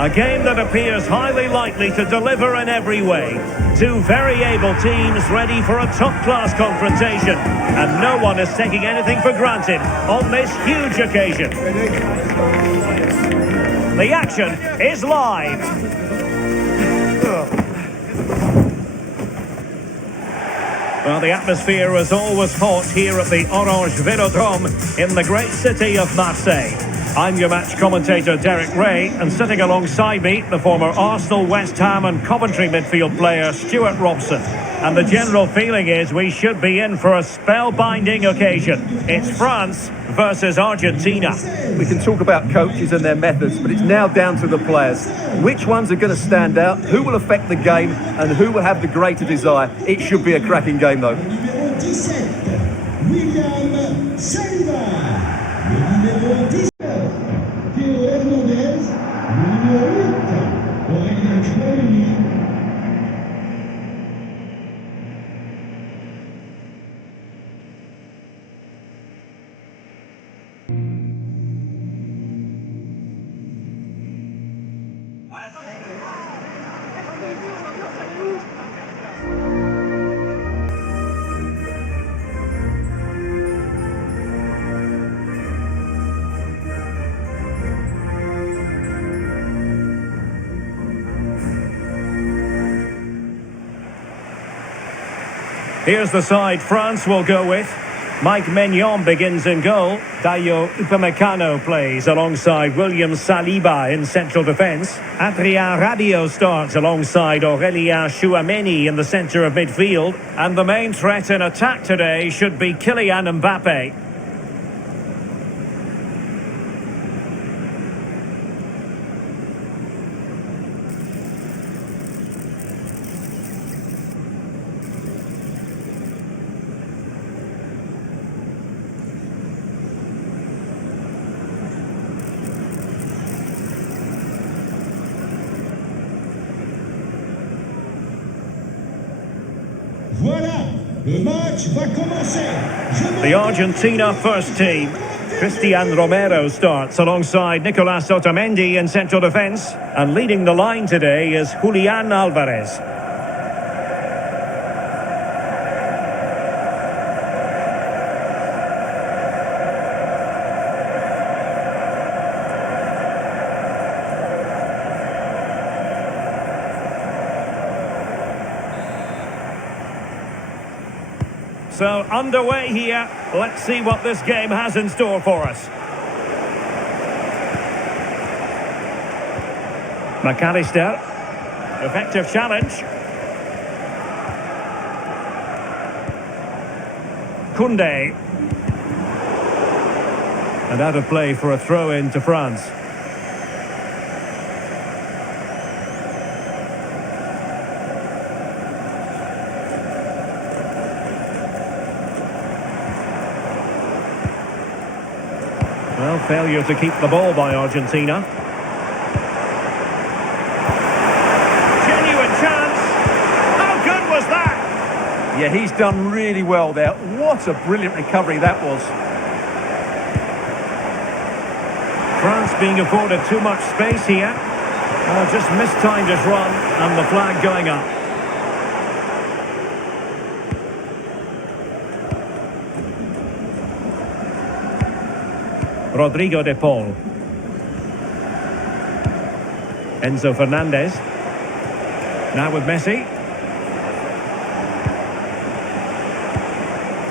A game that appears highly likely to deliver in every way. Two very able teams ready for a top-class confrontation. And no one is taking anything for granted on this huge occasion. The action is live. Well, the atmosphere is always hot here at the Orange Velodrome in the great city of Marseille. I'm your match commentator Derek Ray, and sitting alongside me, the former Arsenal, West Ham and Coventry midfield player Stuart Robson. And the general feeling is we should be in for a spellbinding occasion. It's France versus Argentina. We can talk about coaches and their methods, but it's now down to the players. Which ones are going to stand out, who will affect the game, and who will have the greater desire. It should be a cracking game, though. Here's the side France will go with. Mike Maignan begins in goal. Dayo Upamecano plays alongside William Saliba in central defence. Adrien Rabiot starts alongside Aurélien Tchouameni in the centre of midfield. And the main threat in attack today should be Kylian Mbappé. The Argentina first team. Christian Romero starts alongside Nicolas Otamendi in central defence. And leading the line today is Julian Alvarez. So, underway here. Let's see what this game has in store for us. McAllister. Effective challenge. Koundé. And out of play for a throw-in to France. Well, failure to keep the ball by Argentina. Genuine chance. How good was that? Yeah, he's done really well there. What a brilliant recovery that was. France being afforded too much space here. Just mistimed his run, and the flag going up. Rodrigo de Paul. Enzo Fernandez. Now with Messi.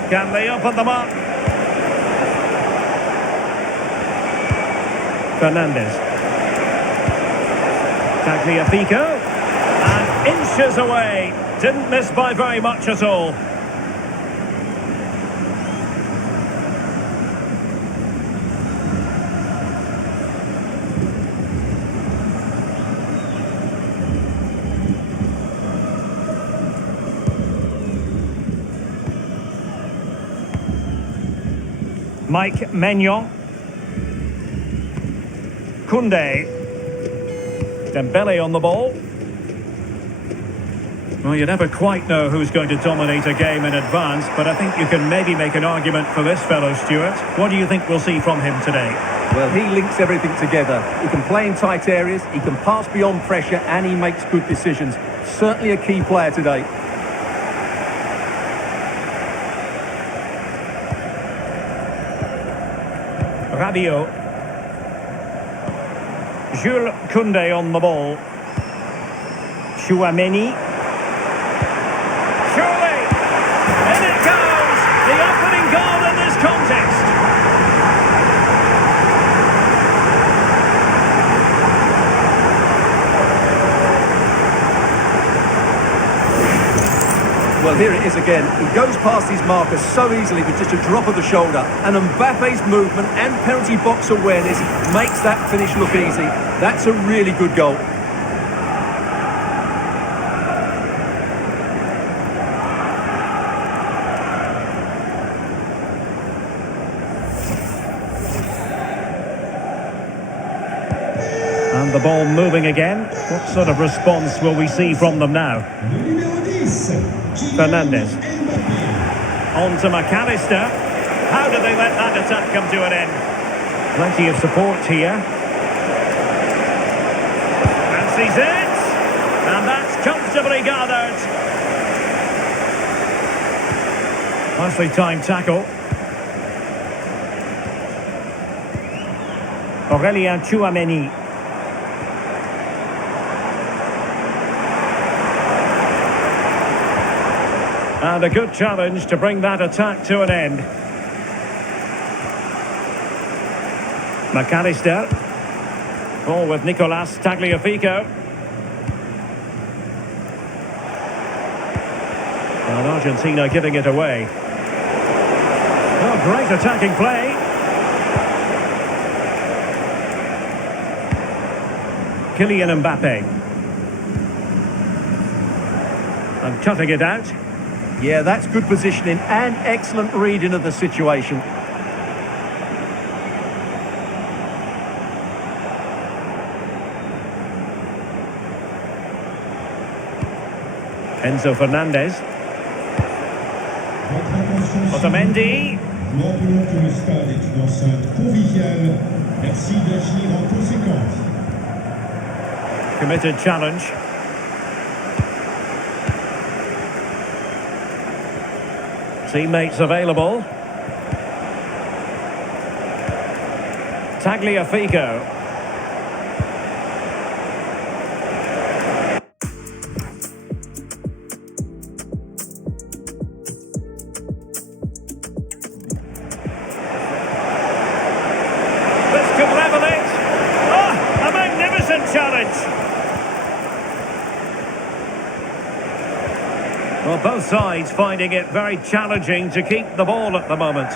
Can they open them up? Fernandez. Tagliafico. And inches away. Didn't miss by very much at all. Mike Maignan. Koundé. Dembele on the ball. Well, you never quite know who's going to dominate a game in advance, but I think you can maybe make an argument for this fellow, Stuart. What do you think we'll see from him today? Well, he links everything together. He can play in tight areas, he can pass beyond pressure, and he makes good decisions. Certainly a key player today. Rabiot. Jules Koundé on the ball. Chouameni. Surely! In it goes! The opening goal in this contest! Well, here it is again. He goes past his marker so easily with just a drop of the shoulder. And Mbappe's movement and penalty box awareness makes that finish look easy. That's a really good goal. And the ball moving again. What sort of response will we see from them now? Fernandes. On to McAllister. How do they let that attack come to an end? Plenty of support here. Fancies it. And that's comfortably gathered. Nicely timed tackle. Aurélien Chouameni. And a good challenge to bring that attack to an end. McAllister. Ball with Nicolas Tagliafico. And Argentina giving it away. Oh, great attacking play. Kylian Mbappé. And cutting it out. Yeah, that's good positioning and excellent reading of the situation. Enzo Fernandez. Otamendi. Nous rappelons que le stade est une enceinte conviviale. Merci d'agir en conséquence. Committed challenge. Teammates available. Tagliafico. This could level it. Oh, a magnificent challenge. Well, both sides finding it very challenging to keep the ball at the moment.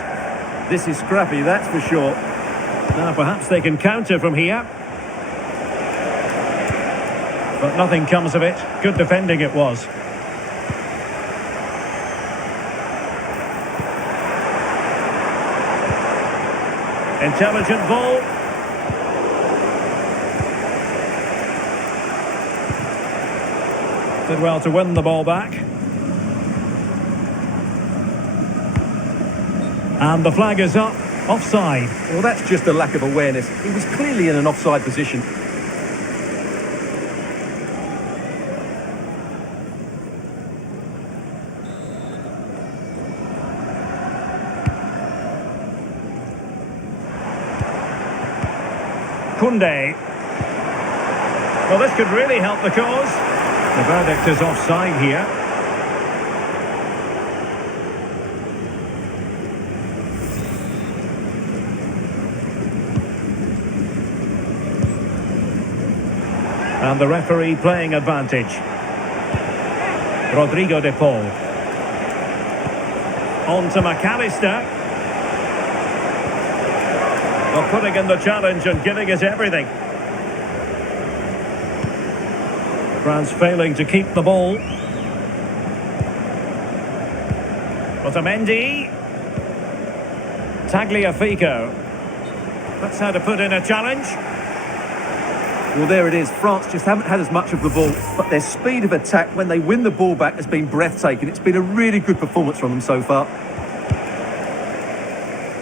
This is scrappy, that's for sure. Now perhaps they can counter from here. But nothing comes of it. Good defending it was. Intelligent ball. Did well to win the ball back. And the flag is up. Offside. Well, that's just a lack of awareness. He was clearly in an offside position. Koundé. Well, this could really help the cause. The verdict is offside here. And the referee playing advantage. Rodrigo de Paul. On to McAllister. Well, putting in the challenge and giving it everything. France failing to keep the ball. Otamendi. Tagliafico. That's how to put in a challenge. Well, there it is. France just haven't had as much of the ball, but their speed of attack when they win the ball back has been breathtaking. It's been a really good performance from them so far.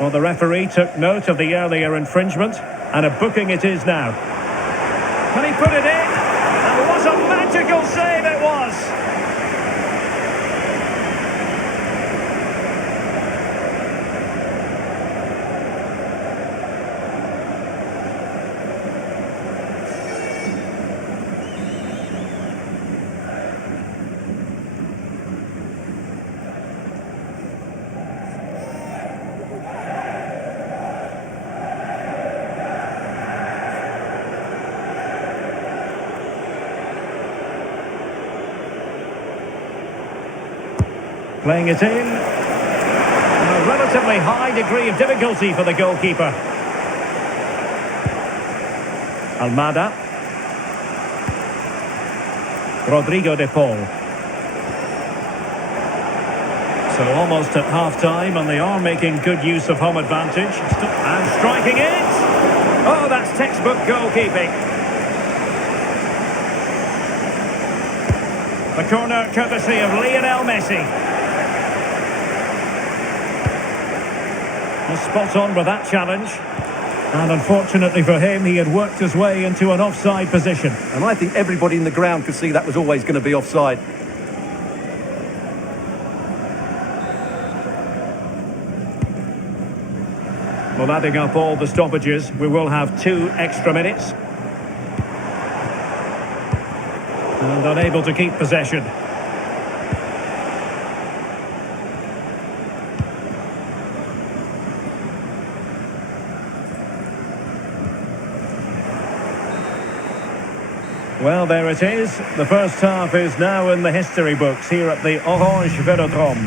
Well, the referee took note of the earlier infringement, and a booking it is now. Can he put it in? And what a magical save it was! Playing it in. A relatively high degree of difficulty for the goalkeeper. Almada. Rodrigo de Paul. So almost at half-time, and they are making good use of home advantage. And striking it! Oh, that's textbook goalkeeping. The corner courtesy of Lionel Messi. Spot on with that challenge, and unfortunately for him, he had worked his way into an offside position. And I think everybody in the ground could see that was always going to be offside. Well, adding up all the stoppages, we will have 2 extra minutes. And unable to keep possession. Well, there it is. The first half is now in the history books here at the Orange Velodrome.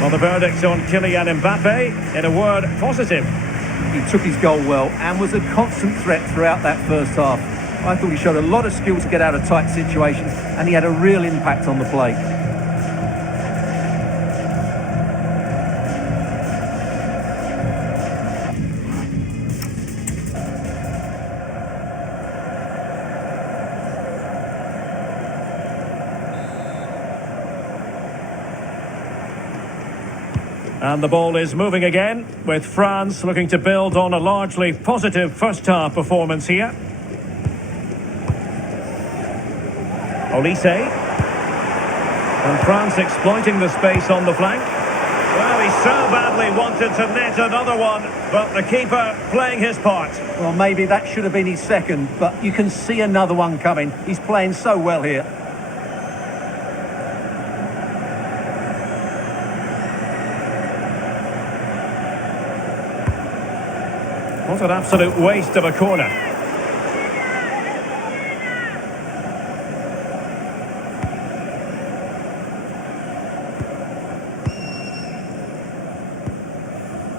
Well, the verdict on Kylian Mbappé, in a word, positive. He took his goal well and was a constant threat throughout that first half. I thought he showed a lot of skill to get out of tight situations, and he had a real impact on the play. And the ball is moving again, with France looking to build on a largely positive first-half performance here. Olise. And France exploiting the space on the flank. Well, he so badly wanted to net another one, but the keeper playing his part. Well, maybe that should have been his second, but you can see another one coming. He's playing so well here. What an absolute waste of a corner.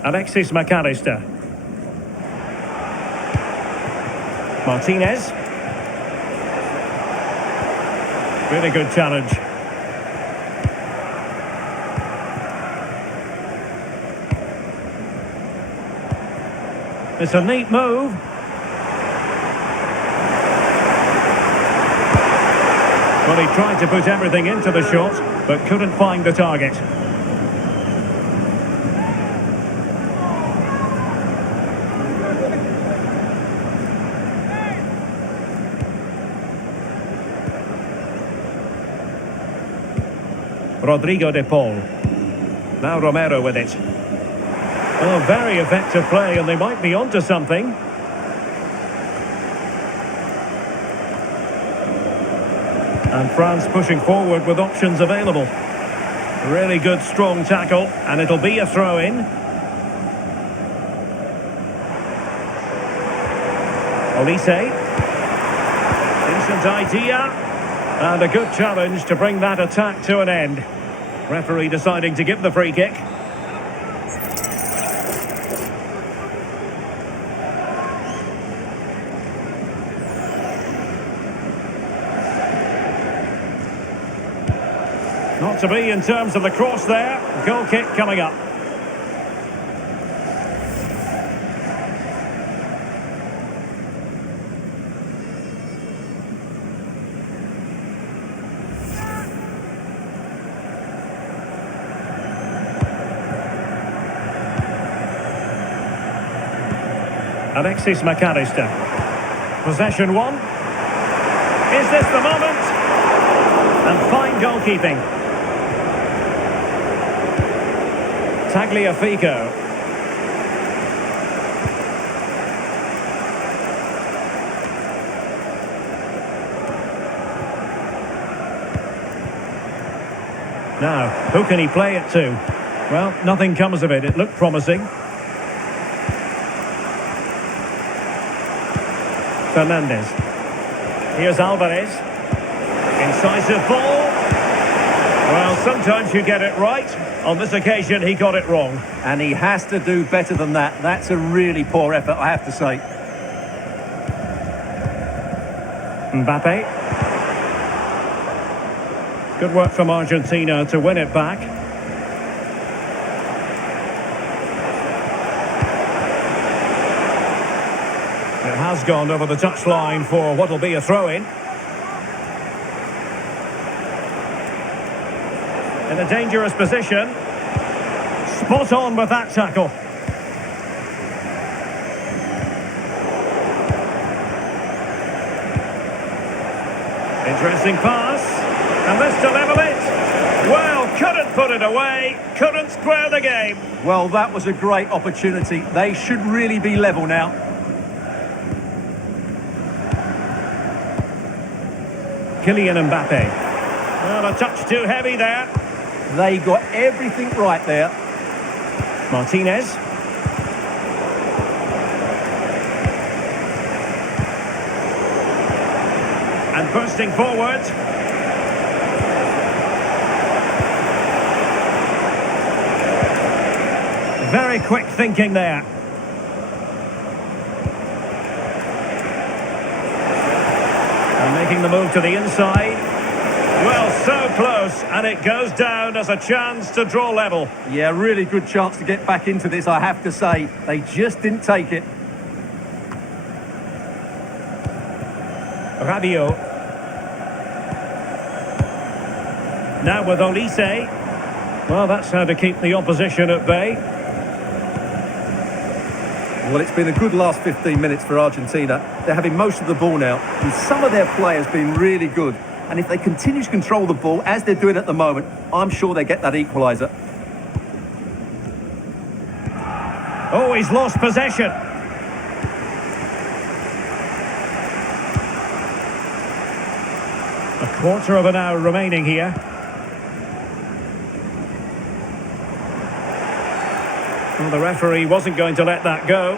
Alexis McAllister. Martinez. Really good challenge. It's a neat move. Well, he tried to put everything into the shot, but couldn't find the target. Rodrigo de Paul. Now Romero with it. Oh, very effective play, and they might be onto something. And France pushing forward with options available. Really good, strong tackle, and it'll be a throw-in. Olise. Decent idea. And a good challenge to bring that attack to an end. Referee deciding to give the free kick. Not to be in terms of the cross there. Goal kick coming up. Alexis McAllister. Possession one. Is this the moment? And fine goalkeeping. Tagliafico. Now, who can he play it to? Well, nothing comes of it. It looked promising. Fernandez. Here's Alvarez. Incisive ball. Well, sometimes you get it right. On this occasion, he got it wrong. And he has to do better than that. That's a really poor effort, I have to say. Mbappe. Good work from Argentina to win it back. It has gone over the touchline for what will be a throw-in. In a dangerous position. Spot on with that tackle. Interesting pass. And this to level it. Well, couldn't put it away. Couldn't square the game. Well, that was a great opportunity. They should really be level now. Kylian Mbappé. Well, a touch too heavy there. They got everything right there. Martinez. And bursting forward. Very quick thinking there. And making the move to the inside. Well, so close, and it goes down as a chance to draw level. Yeah, really good chance to get back into this, I have to say. They just didn't take it. Rabiot. Now with Olise. Well, that's how to keep the opposition at bay. Well, it's been a good last 15 minutes for Argentina. They're having most of the ball now, and some of their players been really good. And if they continue to control the ball, as they're doing at the moment, I'm sure they get that equaliser. Oh, he's lost possession. A quarter of an hour remaining here. Well, the referee wasn't going to let that go.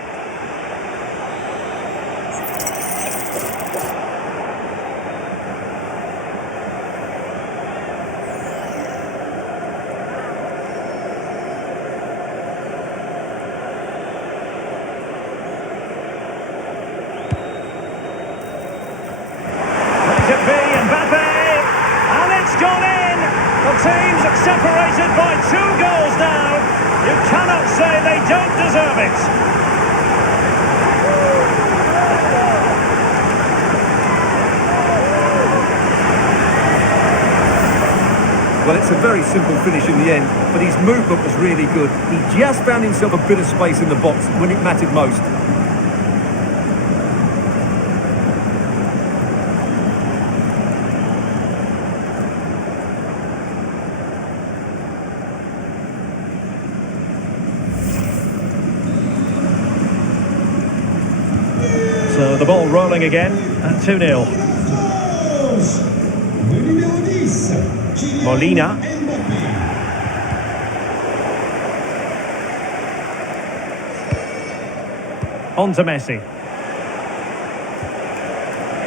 Let it be Mbappe, and it's gone in. The teams are separated by 2 goals now. You cannot say they don't deserve it. Well, it's a very simple finish in the end, but his movement was really good. He just found himself a bit of space in the box when it mattered most. So the ball rolling again at 2-0. Le numéro 10, Molina. Mbappé. On to Messi.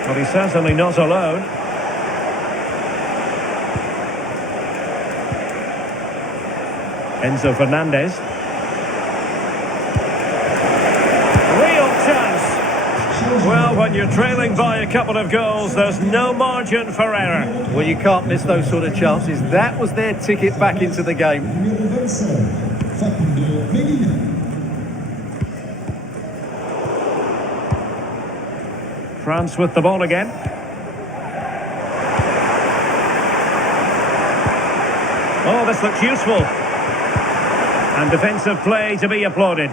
But he's certainly not alone. Enzo Fernandez. Real chance. Well, when you're trailing by a couple of goals, there's no margin for error. Well, you can't miss those sort of chances. That was their ticket back into the game. Numéro 25, frappe de Melina. France with the ball again. Oh, this looks useful. And defensive play to be applauded.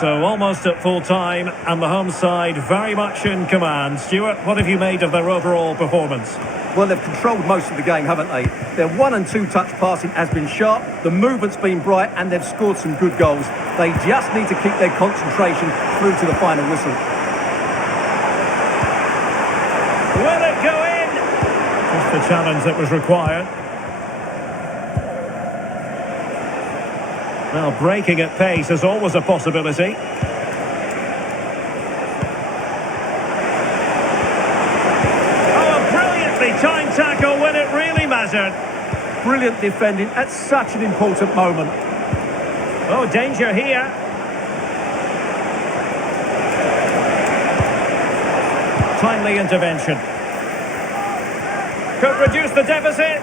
So almost at full time, and the home side very much in command. Stuart, what have you made of their overall performance? Well, they've controlled most of the game, haven't they? Their 1- and 2-touch passing has been sharp, the movement's been bright, and they've scored some good goals. They just need to keep their concentration through to the final whistle. Will it go in? Just the challenge that was required. Well, breaking at pace is always a possibility. Time tackle when it really mattered. Brilliant defending at such an important moment. Oh, danger here. Timely intervention. Could reduce the deficit.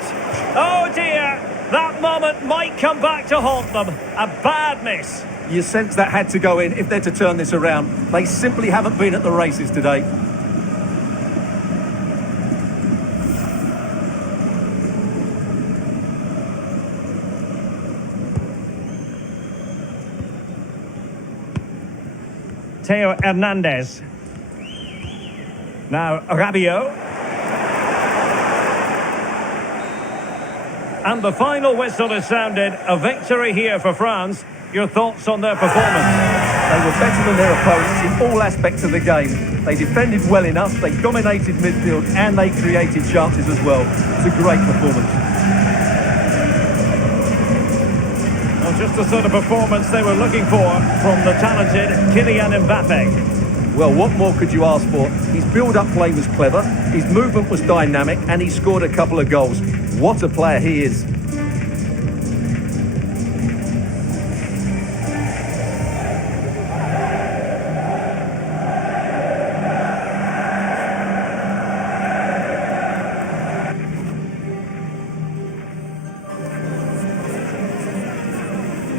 Oh dear, that moment might come back to haunt them. A bad miss. You sense that had to go in if they're to turn this around. They simply haven't been at the races today. Theo Hernandez. Now Rabiot. And the final whistle is sounded. A victory here for France. Your thoughts on their performance? They were better than their opponents in all aspects of the game. They defended well enough, they dominated midfield, and they created chances as well. It's a great performance. Just the sort of performance they were looking for from the talented Kylian Mbappé. Well, what more could you ask for? His build-up play was clever, his movement was dynamic, and he scored a couple of goals. What a player he is.